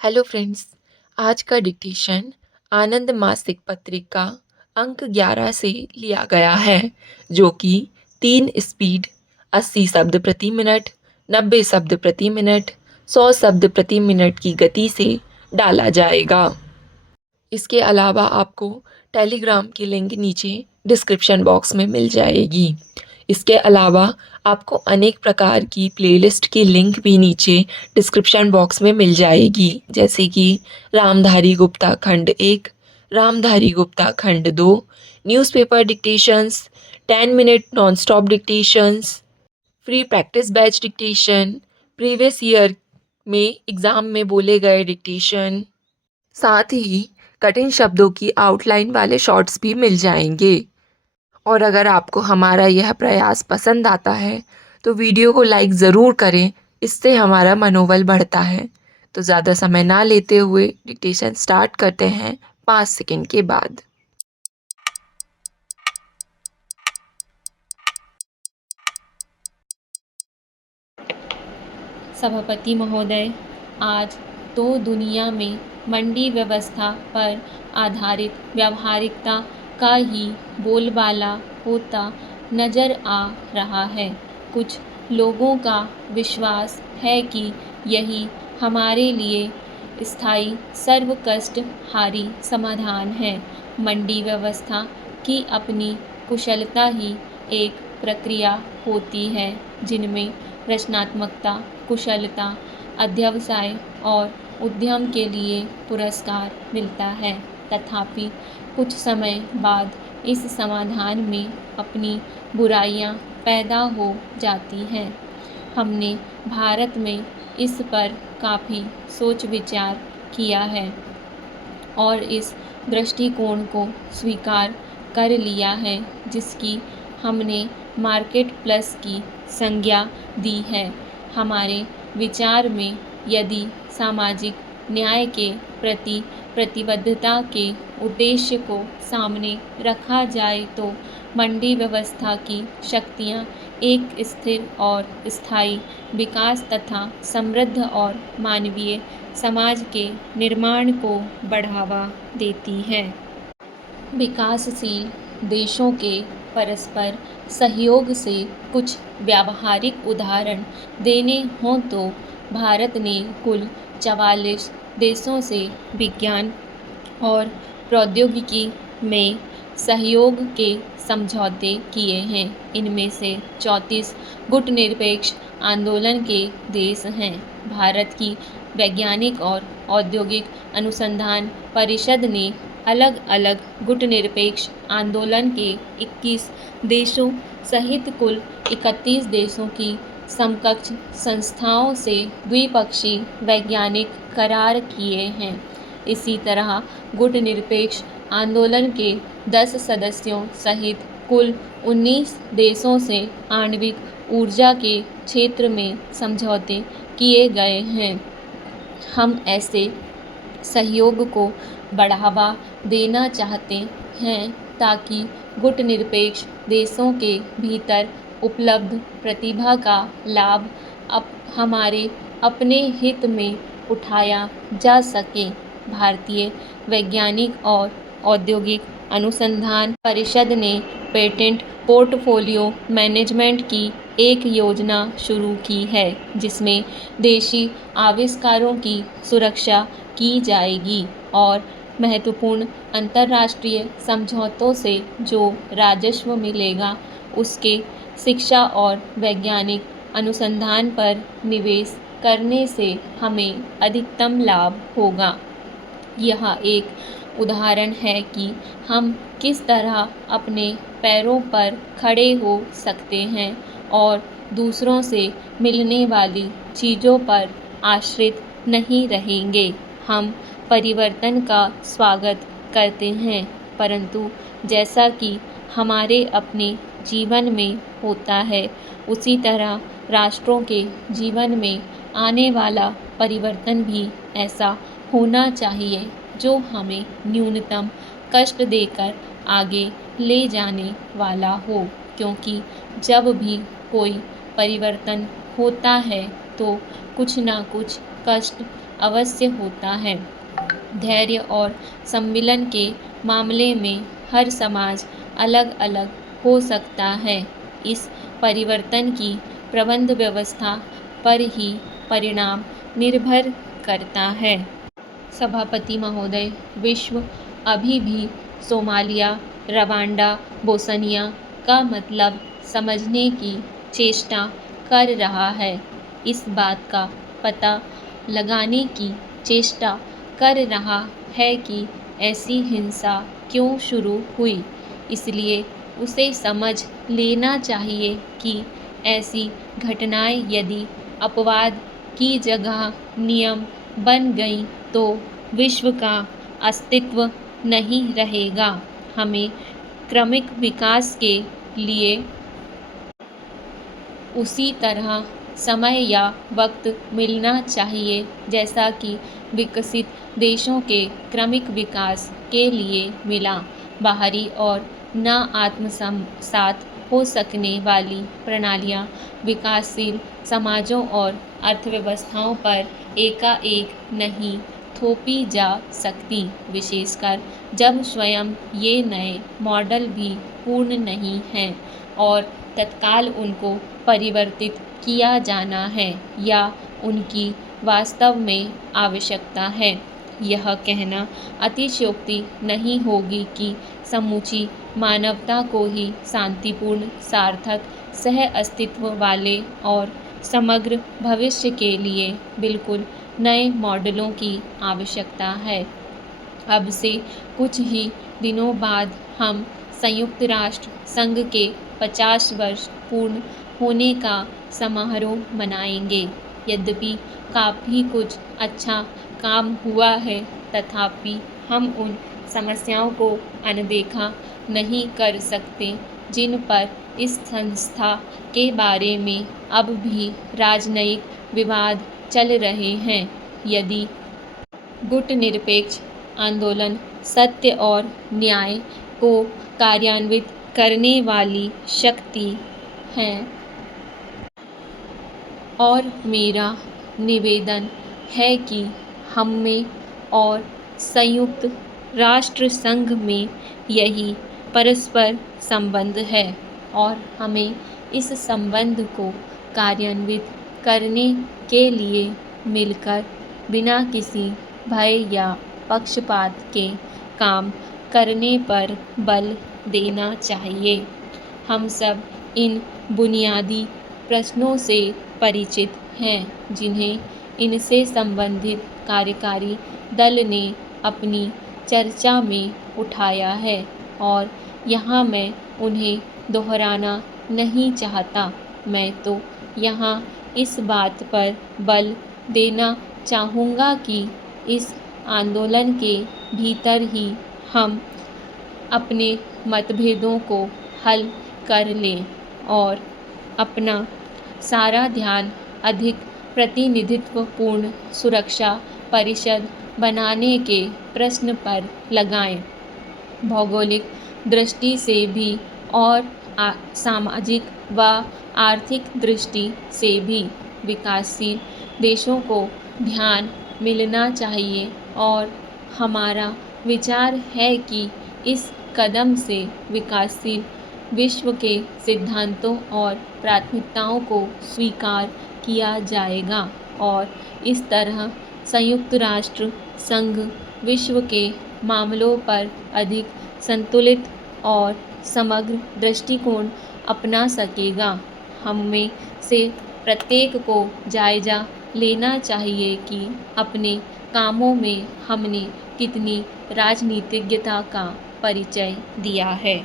Hello friends. आज का dictation आनंद मासिक पत्रिका अंक 11 से लिया गया है, जो कि 3 स्पीड 80 शब्द प्रति मिनट, 90 शब्द प्रति मिनट, 100 शब्द प्रति मिनट की गति से डाला जाएगा। इसके अलावा आपको टेलीग्राम की लिंक नीचे डिस्क्रिप्शन बॉक्स में मिल जाएगी। इसके अलावा आपको अनेक प्रकार की प्लेलिस्ट की लिंक भी नीचे डिस्क्रिप्शन बॉक्स में मिल जाएगी, जैसे कि रामधारी गुप्ता खंड 1, रामधारी गुप्ता खंड 2, newspaper dictations, 10 minute non stop dictations, free practice batch dictation, previous year में एग्ज़ाम में बोले गए डिक्टेशन, साथ ही कठिन शब्दों की आउटलाइन वाले शॉर्ट्स भी मिल जाएंगे। और अगर आपको हमारा यह प्रयास पसंद आता है तो वीडियो को लाइक ज़रूर करें, इससे हमारा मनोबल बढ़ता है। तो ज़्यादा समय ना लेते हुए डिक्टेशन स्टार्ट करते हैं 5 सेकंड के बाद। सभापति महोदय, आज तो दुनिया में मंडी व्यवस्था पर आधारित व्यावहारिकता का ही बोलबाला होता नजर आ रहा है। कुछ लोगों का विश्वास है कि यही हमारे लिए स्थायी सर्वकष्टहारी समाधान है। मंडी व्यवस्था की अपनी कुशलता ही एक प्रक्रिया होती है, जिनमें रचनात्मकता, कुशलता, अध्यवसाय और उद्यम के लिए पुरस्कार मिलता है। तथापि कुछ समय बाद इस समाधान में अपनी बुराइयां पैदा हो जाती हैं। हमने भारत में इस पर काफ़ी सोच विचार किया है और इस दृष्टिकोण को स्वीकार कर लिया है, जिसकी हमने मार्केट प्लस की संज्ञा दी है। हमारे विचार में यदि सामाजिक न्याय के प्रति प्रतिबद्धता के उद्देश्य को सामने रखा जाए तो मंडी व्यवस्था की शक्तियाँ एक स्थिर और स्थायी विकास तथा समृद्ध और मानवीय समाज के निर्माण को बढ़ावा देती है। विकासशील देशों के परस्पर सहयोग से कुछ व्यावहारिक उदाहरण देने हों तो भारत ने कुल 44 देशों से विज्ञान और प्रौद्योगिकी में सहयोग के समझौते किए हैं। इनमें से 34 गुटनिरपेक्ष आंदोलन के देश हैं। भारत की वैज्ञानिक और औद्योगिक अनुसंधान परिषद ने अलग अलग गुटनिरपेक्ष आंदोलन के 21 देशों सहित कुल 31 देशों की समकक्ष संस्थाओं से द्विपक्षीय वैज्ञानिक करार किए हैं। इसी तरह गुटनिरपेक्ष आंदोलन के 10 सदस्यों सहित कुल 19 देशों से आणविक ऊर्जा के क्षेत्र में समझौते किए गए हैं। हम ऐसे सहयोग को बढ़ावा देना चाहते हैं ताकि गुटनिरपेक्ष देशों के भीतर उपलब्ध प्रतिभा का लाभ हमारे अपने हित में उठाया जा सके। भारतीय वैज्ञानिक और औद्योगिक अनुसंधान परिषद ने पेटेंट पोर्टफोलियो मैनेजमेंट की एक योजना शुरू की है, जिसमें देशी आविष्कारों की सुरक्षा की जाएगी और महत्वपूर्ण अंतर्राष्ट्रीय समझौतों से जो राजस्व मिलेगा उसके शिक्षा और वैज्ञानिक अनुसंधान पर निवेश करने से हमें अधिकतम लाभ होगा। यह एक उदाहरण है कि हम किस तरह अपने पैरों पर खड़े हो सकते हैं और दूसरों से मिलने वाली चीज़ों पर आश्रित नहीं रहेंगे। हम परिवर्तन का स्वागत करते हैं, परंतु जैसा कि हमारे अपने जीवन में होता है, उसी तरह राष्ट्रों के जीवन में आने वाला परिवर्तन भी ऐसा होना चाहिए जो हमें न्यूनतम कष्ट देकर आगे ले जाने वाला हो, क्योंकि जब भी कोई परिवर्तन होता है तो कुछ ना कुछ कष्ट अवश्य होता है। धैर्य और सम्मिलन के मामले में हर समाज अलग अलग हो सकता है। इस परिवर्तन की प्रबंध व्यवस्था पर ही परिणाम निर्भर करता है। सभापति महोदय, विश्व अभी भी सोमालिया, रवांडा, बोस्निया का मतलब समझने की चेष्टा कर रहा है। इस बात का पता लगाने की चेष्टा कर रहा है कि ऐसी हिंसा क्यों शुरू हुई। इसलिए उसे समझ लेना चाहिए कि ऐसी घटनाएं यदि अपवाद की जगह नियम बन गईं तो विश्व का अस्तित्व नहीं रहेगा। हमें क्रमिक विकास के लिए उसी तरह समय या वक्त मिलना चाहिए जैसा कि विकसित देशों के क्रमिक विकास के लिए मिला। बाहरी और न आत्मसात हो सकने वाली प्रणालियाँ विकासशील समाजों और अर्थव्यवस्थाओं पर एकाएक नहीं थोपी जा सकती, विशेषकर जब स्वयं ये नए मॉडल भी पूर्ण नहीं हैं और तत्काल उनको परिवर्तित किया जाना है या उनकी वास्तव में आवश्यकता है। यह कहना अतिशयोक्ति नहीं होगी कि समूची मानवता को ही शांतिपूर्ण, सार्थक, सह अस्तित्व वाले और समग्र भविष्य के लिए बिल्कुल नए मॉडलों की आवश्यकता है। अब से कुछ ही दिनों बाद हम संयुक्त राष्ट्र संघ के 50 वर्ष पूर्ण होने का समारोह मनाएंगे। यद्यपि काफ़ी कुछ अच्छा काम हुआ है, तथापि हम उन समस्याओं को अनदेखा नहीं कर सकते जिन पर इस संस्था के बारे में अब भी राजनयिक विवाद चल रहे हैं। यदि गुटनिरपेक्ष आंदोलन सत्य और न्याय को कार्यान्वित करने वाली शक्ति है और मेरा निवेदन है कि हम में और संयुक्त राष्ट्र संघ में यही परस्पर संबंध है और हमें इस संबंध को कार्यान्वित करने के लिए मिलकर बिना किसी भय या पक्षपात के काम करने पर बल देना चाहिए। हम सब इन बुनियादी प्रश्नों से परिचित हैं जिन्हें इनसे संबंधित कार्यकारी दल ने अपनी चर्चा में उठाया है और यहाँ मैं उन्हें दोहराना नहीं चाहता। मैं तो यहाँ इस बात पर बल देना चाहूँगा कि इस आंदोलन के भीतर ही हम अपने मतभेदों को हल कर लें और अपना सारा ध्यान अधिक प्रतिनिधित्वपूर्ण सुरक्षा परिषद बनाने के प्रश्न पर लगाएं। भौगोलिक दृष्टि से भी और सामाजिक व आर्थिक दृष्टि से भी विकासशील देशों को ध्यान मिलना चाहिए और हमारा विचार है कि इस कदम से विकासशील विश्व के सिद्धांतों और प्राथमिकताओं को स्वीकार किया जाएगा और इस तरह संयुक्त राष्ट्र संघ विश्व के मामलों पर अधिक संतुलित और समग्र दृष्टिकोण अपना सकेगा। हम में से प्रत्येक को जायजा लेना चाहिए कि अपने कामों में हमने कितनी राजनीतिज्ञता का परिचय दिया है।